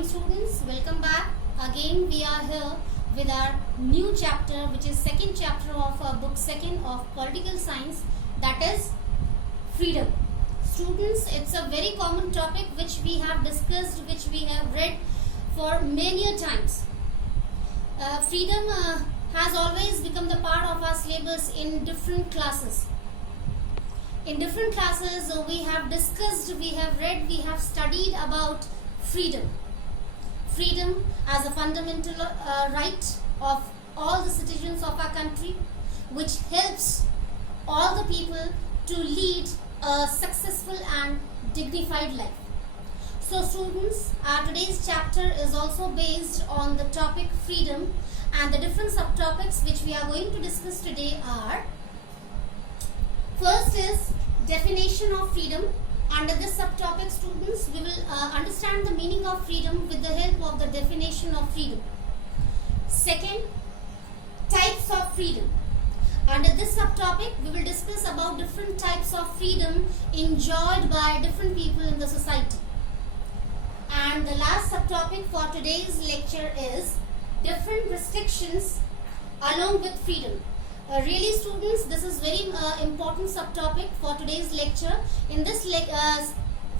morning students, welcome back. Again we are here with our new chapter, which is second chapter of our book 2 of political science, that is freedom. Students, it's a very common topic which we have discussed, which we have read for many times. Freedom has always become the part of our syllabus in different classes. In different classes we have discussed, we have read, we have studied about freedom. Freedom as a fundamental right of all the citizens of our country, which helps all the people to lead a successful and dignified life. So students, our today's chapter is also based on the topic freedom, and the different subtopics which we are going to discuss today are: first is definition of freedom. Under this subtopic, students, we will understand the meaning of freedom with the help of the definition of freedom. Second, types of freedom. Under this subtopic, we will discuss about different types of freedom enjoyed by different people in the society. And the last subtopic for today's lecture is different restrictions along with freedom. Really students, this is very important subtopic for today's lecture. In this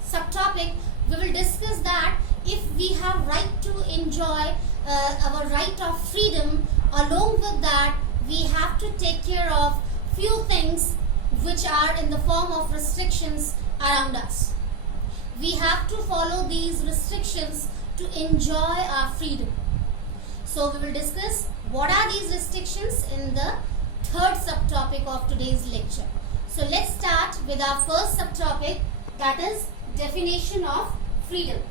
subtopic, we will discuss that if we have right to enjoy our right of freedom, along with that we have to take care of few things which are in the form of restrictions around us. We have to follow these restrictions to enjoy our freedom. So we will discuss what are these restrictions in the third subtopic of today's lecture. So let's start with our first subtopic, that is definition of freedom.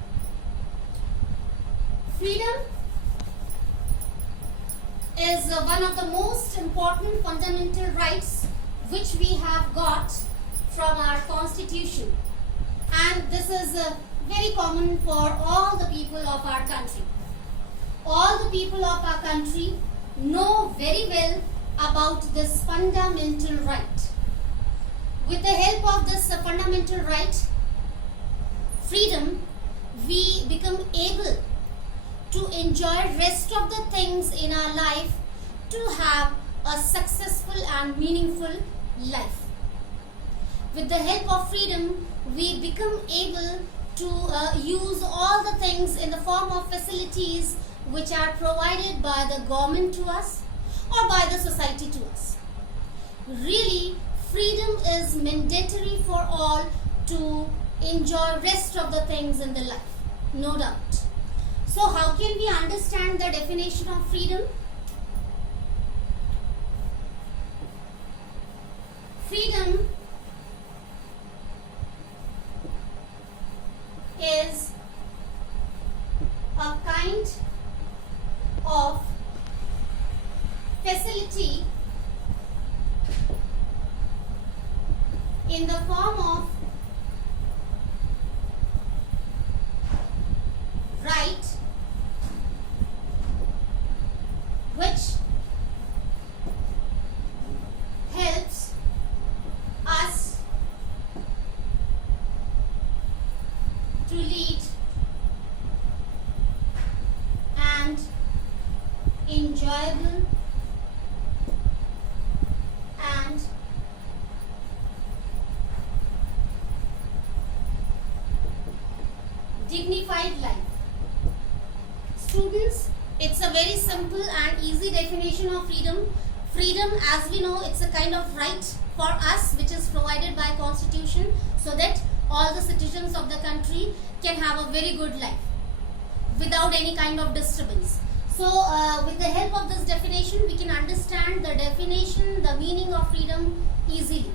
Freedom is one of the most important fundamental rights which we have got from our constitution, and this is very common for all the people of our country. All the people of our country know very well about this fundamental right. With the help of this fundamental right, freedom, we become able to enjoy rest of the things in our life to have a successful and meaningful life. With the help of freedom, we become able to use all the things in the form of facilities which are provided by the government to us or by the society to us. Really, freedom is mandatory for all to enjoy rest of the things in the life, no doubt. So how can we understand the definition of freedom? Freedom is a kind of facility in the form of right which helps us to lead and enjoyable and dignified life. Students, it's a very simple and easy definition of freedom. Freedom, as we know, it's a kind of right for us which is provided by Constitution, so that all the citizens of the country can have a very good life without any kind of disturbance. So with the help of this definition, we can understand the definition, the meaning of freedom easily.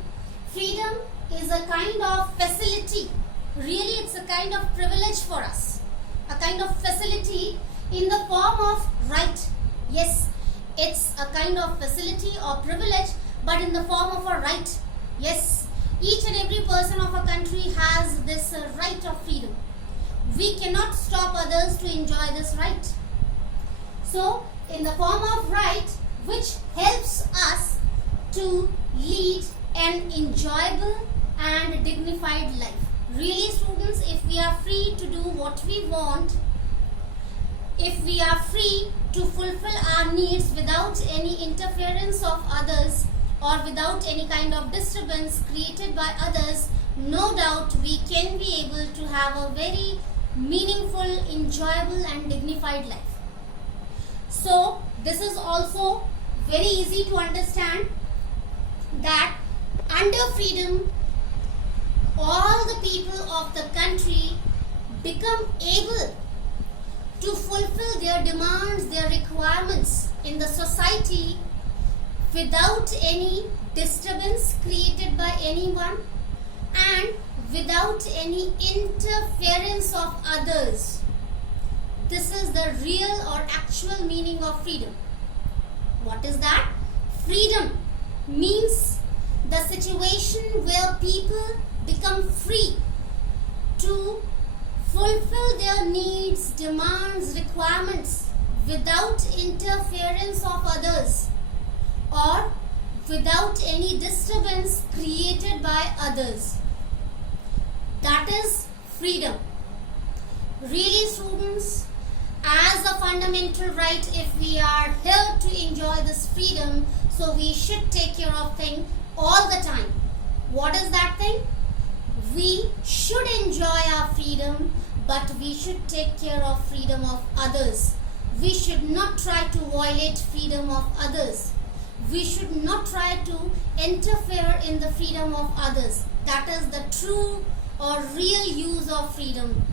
Freedom is a kind of facility. Really, it's a kind of privilege for us. A kind of facility in the form of right. Yes, it's a kind of facility or privilege, but in the form of a right. Yes, each and every person of a country has this right of freedom. We cannot stop others to enjoy this right. So, in the form of right, which helps us to lead an enjoyable and dignified life. Really students, if we are free to do what we want, if we are free to fulfill our needs without any interference of others or without any kind of disturbance created by others, no doubt we can be able to have a very meaningful, enjoyable and dignified life. So this is also very easy to understand that under freedom, all the people of the country become able to fulfill their demands, their requirements in the society without any disturbance created by anyone and without any interference of others. This is the real or actual meaning of freedom. What is that? Freedom means the situation where people become free to fulfill their needs, demands, requirements without interference of others or without any disturbance created by others. That is freedom. Really, students, as a fundamental right, if we are here to enjoy this freedom, so we should take care of things all the time. What is that thing? We should enjoy our freedom, but we should take care of freedom of others. We should not try to violate freedom of others. We should not try to interfere in the freedom of others. That is the true or real use of freedom.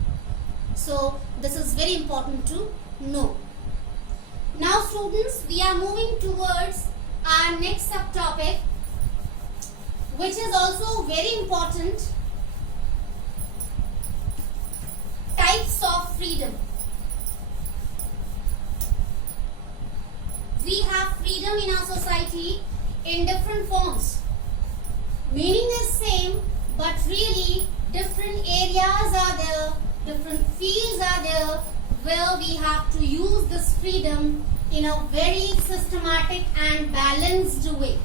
So this is very important to know. Now students, we are moving towards our next subtopic, which is also very important. Types of freedom. We have freedom in our society in different forms. Meaning is same, but really different areas are there, different fields are there where we have to use this freedom in a very systematic and balanced way.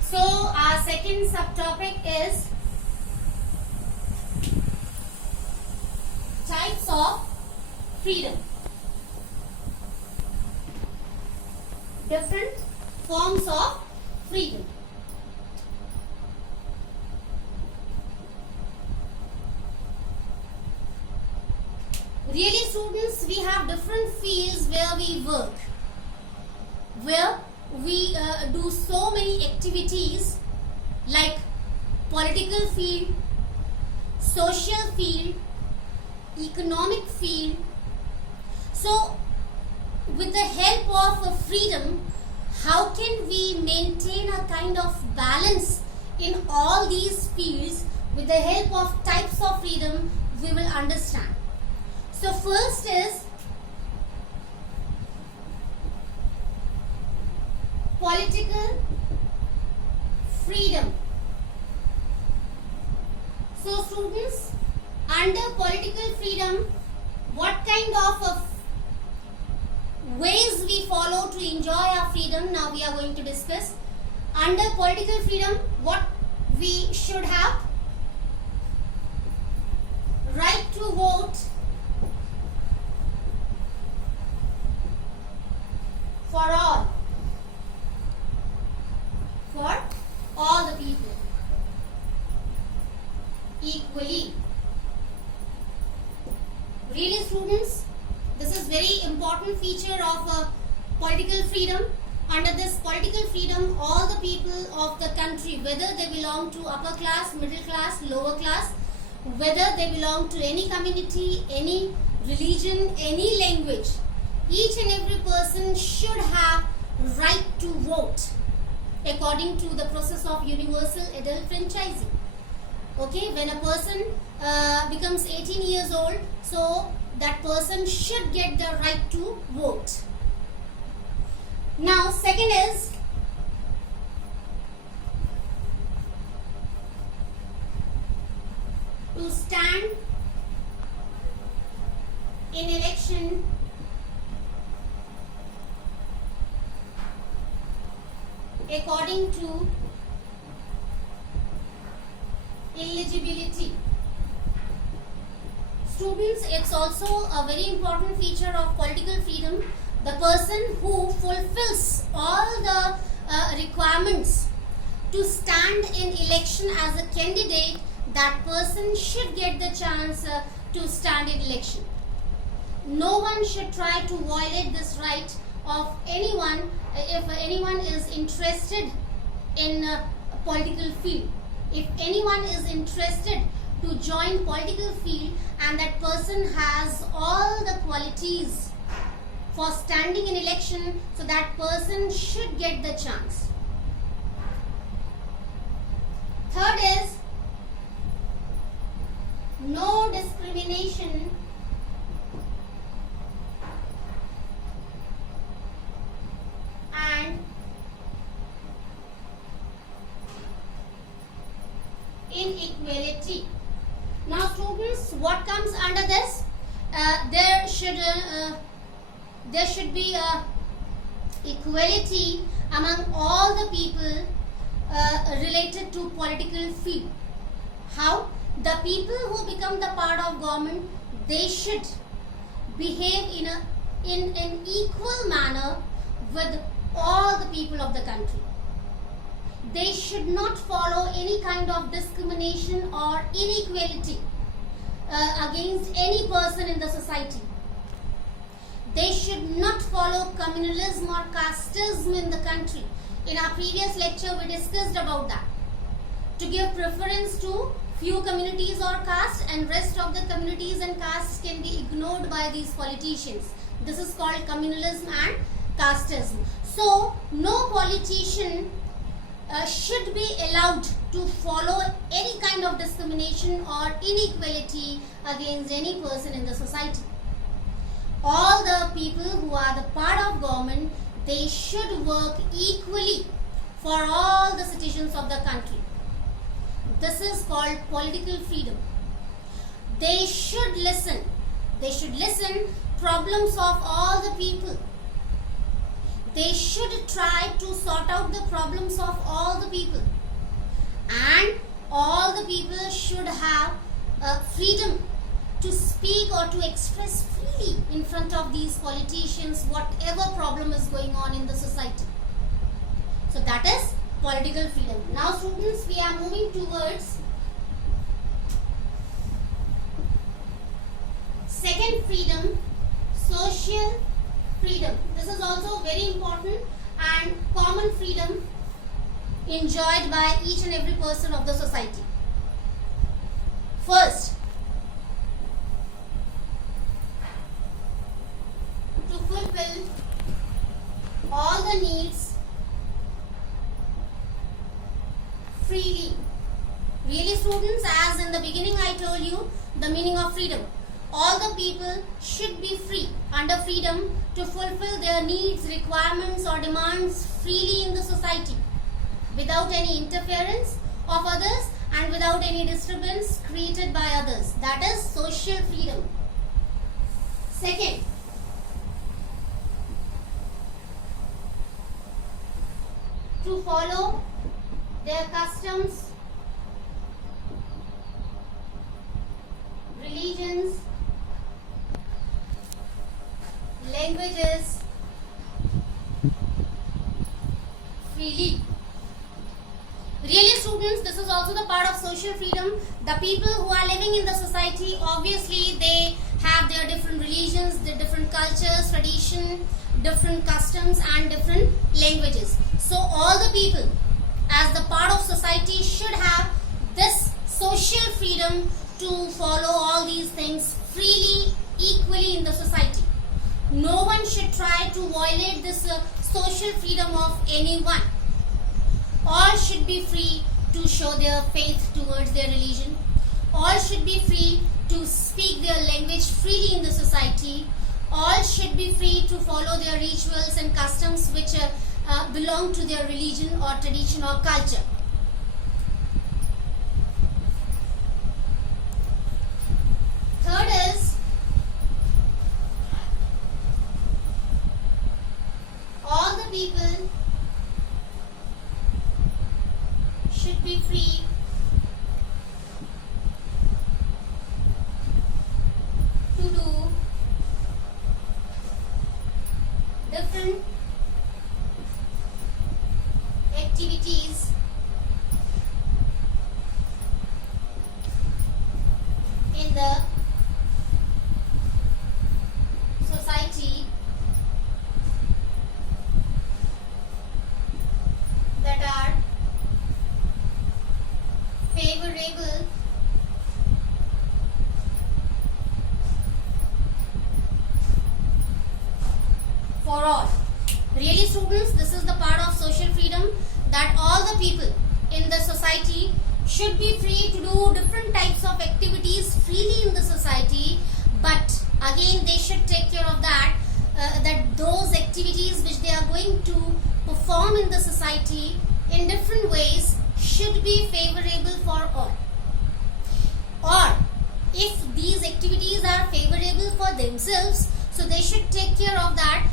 So our second subtopic is types of freedom. Different forms of freedom. Really students, we have different fields where we work, where we do so many activities like political field, social field, economic field. So with the help of a freedom, how can we maintain a kind of balance in all these fields? With the help of types of freedom, we will understand. So first is political freedom. So students, under political freedom, what kind of ways we follow to enjoy our freedom, now we are going to discuss. Under political freedom, what we should have: right to vote for all the people equally. Really students, this is very important feature of political freedom. Under this political freedom, all the people of the country, whether they belong to upper class, middle class, lower class, whether they belong to any community, any religion, any language, each and every person should have right to vote according to the process of universal adult franchising. Okay, when a person becomes 18 years old, so that person should get the right to vote. Now second is to stand in election according to eligibility. Students, it's also a very important feature of political freedom. The person who fulfills all the requirements to stand in election as a candidate, that person should get the chance to stand in election. No one should try to violate this right of anyone if anyone is interested in a political field. If anyone is interested to join political field and that person has all the qualities for standing in election, so that person should get the chance. Third is no discrimination and inequality. Now students, what comes under this? There should be equality among all the people related to political field. How? The people who become the part of government, they should behave in an equal manner with all the people of the country. They should not follow any kind of discrimination or inequality against any person in the society. They should not follow communalism or casteism in the country. In our previous lecture, we discussed about that. To give preference to few communities or caste, and rest of the communities and castes can be ignored by these politicians. This is called communalism and casteism. So, no politician should be allowed to follow any kind of discrimination or inequality against any person in the society. All the people who are the part of government, they should work equally for all the citizens of the country. This is called political freedom. They should listen. They should listen problems of all the people. They should try to sort out the problems of all the people. And all the people should have freedom to speak or to express freely in front of these politicians whatever problem is going on in the society. So that is political freedom. Now students, we are moving towards second freedom, social freedom. This is also very important and common freedom enjoyed by each and every person of the society. First, to fulfill all the needs freely. Really students, as in the beginning I told you the meaning of freedom. All the people should be free, under freedom, to fulfill their needs, requirements or demands freely in the society, without any interference of others and without any disturbance created by others. That is social freedom. Second, to follow their customs, religions, languages freely. Really students, this is also the part of social freedom. The people who are living in the society, obviously they have their different religions, their different cultures, tradition, different customs and different languages. So all the people as the part of society should have this social freedom to follow all these things freely, equally in the society. No one should try to violate this social freedom of anyone. All should be free to show their faith towards their religion. All should be free to speak their language freely in the society. All should be free to follow their rituals and customs which belong to their religion or tradition or culture. Third is all the people should be free in the society that are favorable for all. Really students, this is the part of social freedom, that all the people in the society should be free to do different types of activities freely in the society, but again they should take care of that, that those activities which they are going to perform in the society in different ways should be favorable for all. Or if these activities are favorable for themselves, so they should take care of that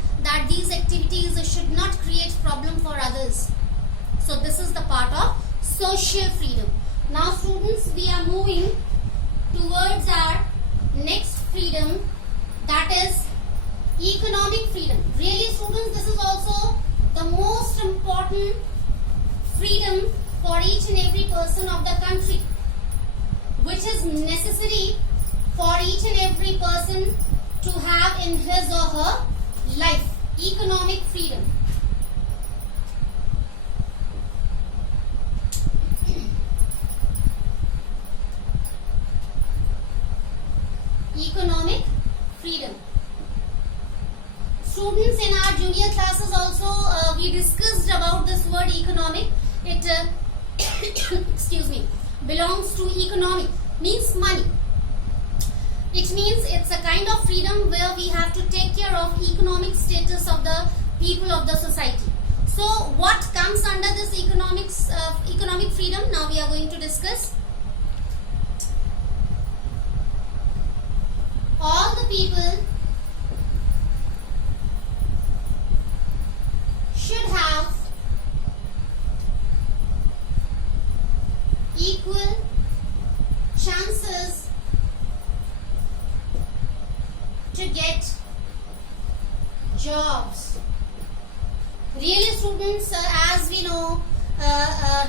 these activities should not create problem for others. So this is the part of social freedom. Now students, we are moving towards our next freedom, that is economic freedom. Really students, this is also the most important freedom for each and every person of the country, which is necessary for each and every person to have in his or her life. Economic freedom. Economic freedom. Students, in our junior classes also we discussed about this word economic. It excuse me, belongs to economic, means money. It means it's a kind of freedom where we have to take care of economic status of the people of the society. So what comes under this economic freedom? Now we are going to discuss. All the people should have equal chances to get jobs. Really students, as we know,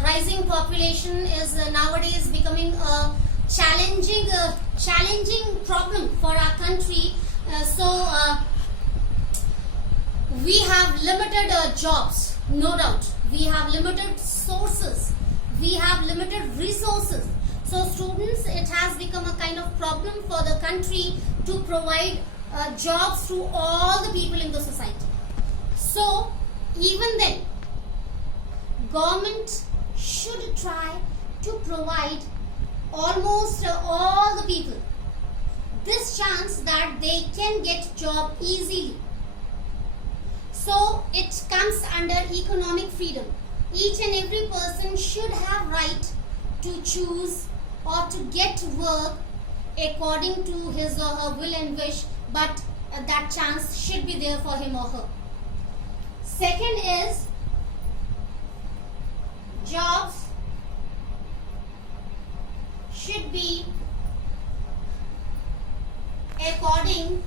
rising population is nowadays becoming a challenging problem for our country. So we have limited jobs, no doubt. We have limited sources. We have limited resources. So students, it has become a kind of problem for the country to provide jobs to all the people in the society. So even then, government should try to provide almost all the people this chance that they can get job easily. So it comes under economic freedom. Each and every person should have right to choose or to get work according to his or her will and wish, but that chance should be there for him or her. Second is jobs should be according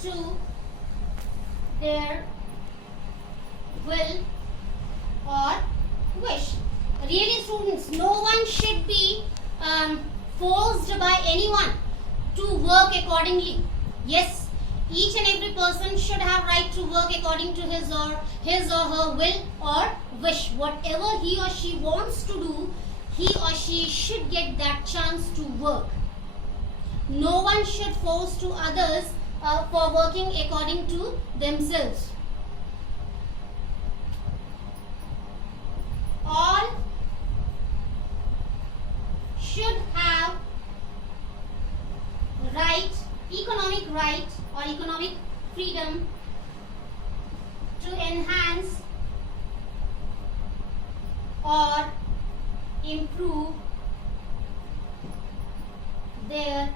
to their will or wish. Really students, no one should be forced by anyone to work accordingly. Yes, each and every person should have right to work according to his or her will or wish. Whatever he or she wants to do, he or she should get that chance to work. No one should force to others for working according to themselves. All should have right, economic right or economic freedom to enhance or improve their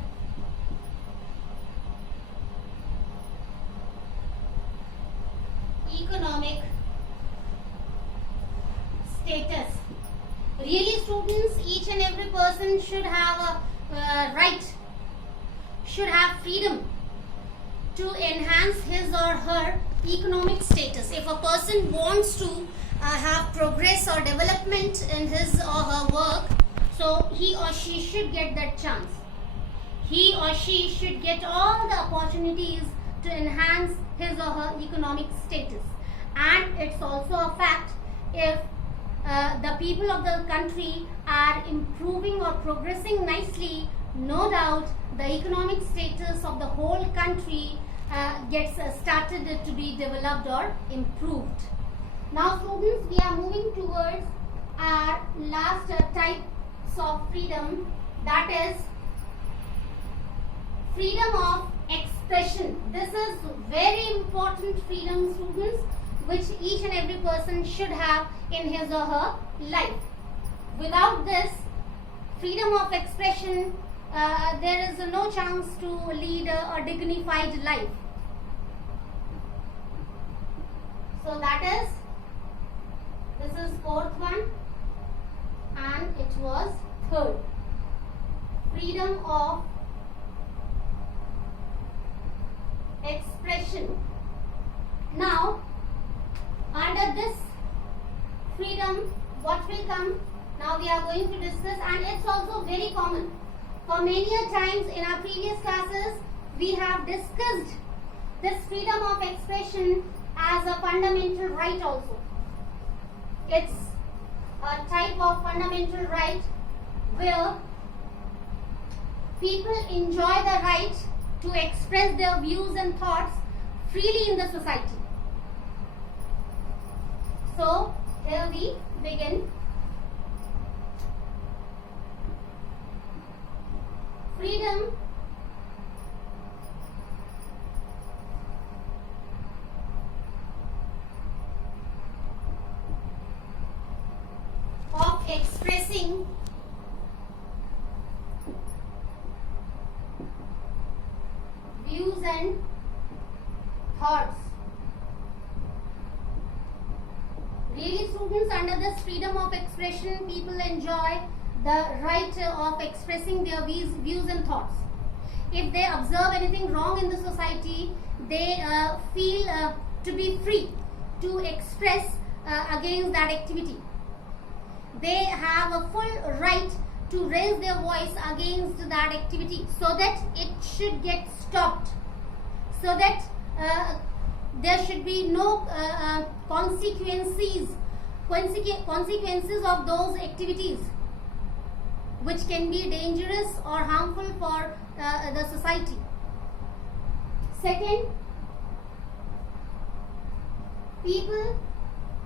economic status. Really students, each and every person should have a right, should have freedom to enhance his or her economic status. If a person wants to have progress or development in his or her work, So he or she should get that chance. He or she should get all the opportunities to enhance his or her economic status. And it's also a fact, if the people of the country are improving or progressing nicely, no doubt the economic status of the whole country gets started to be developed or improved. Now students, we are moving towards our last types of freedom, that is freedom of expression. This is very important freedom, students, which each and every person should have in his or her life. Without this freedom of expression, there is no chance to lead a dignified life. So this is fourth one, and it was third. Freedom of expression. Now, under this freedom, what will come? Now we are going to discuss, and it's also very common. For many a times in our previous classes, we have discussed this freedom of expression as a fundamental right also. It's a type of fundamental right where people enjoy the right to express their views and thoughts freely in the society. So, here we begin. Freedom of expressing views and thoughts. Really students, under this freedom of expression, people enjoy the right of expressing their views and thoughts. If they observe anything wrong in the society, they feel to be free to express against that activity. They have a full right to raise their voice against that activity so that it should get stopped, so that there should be no consequences of those activities which can be dangerous or harmful for the society. Second, people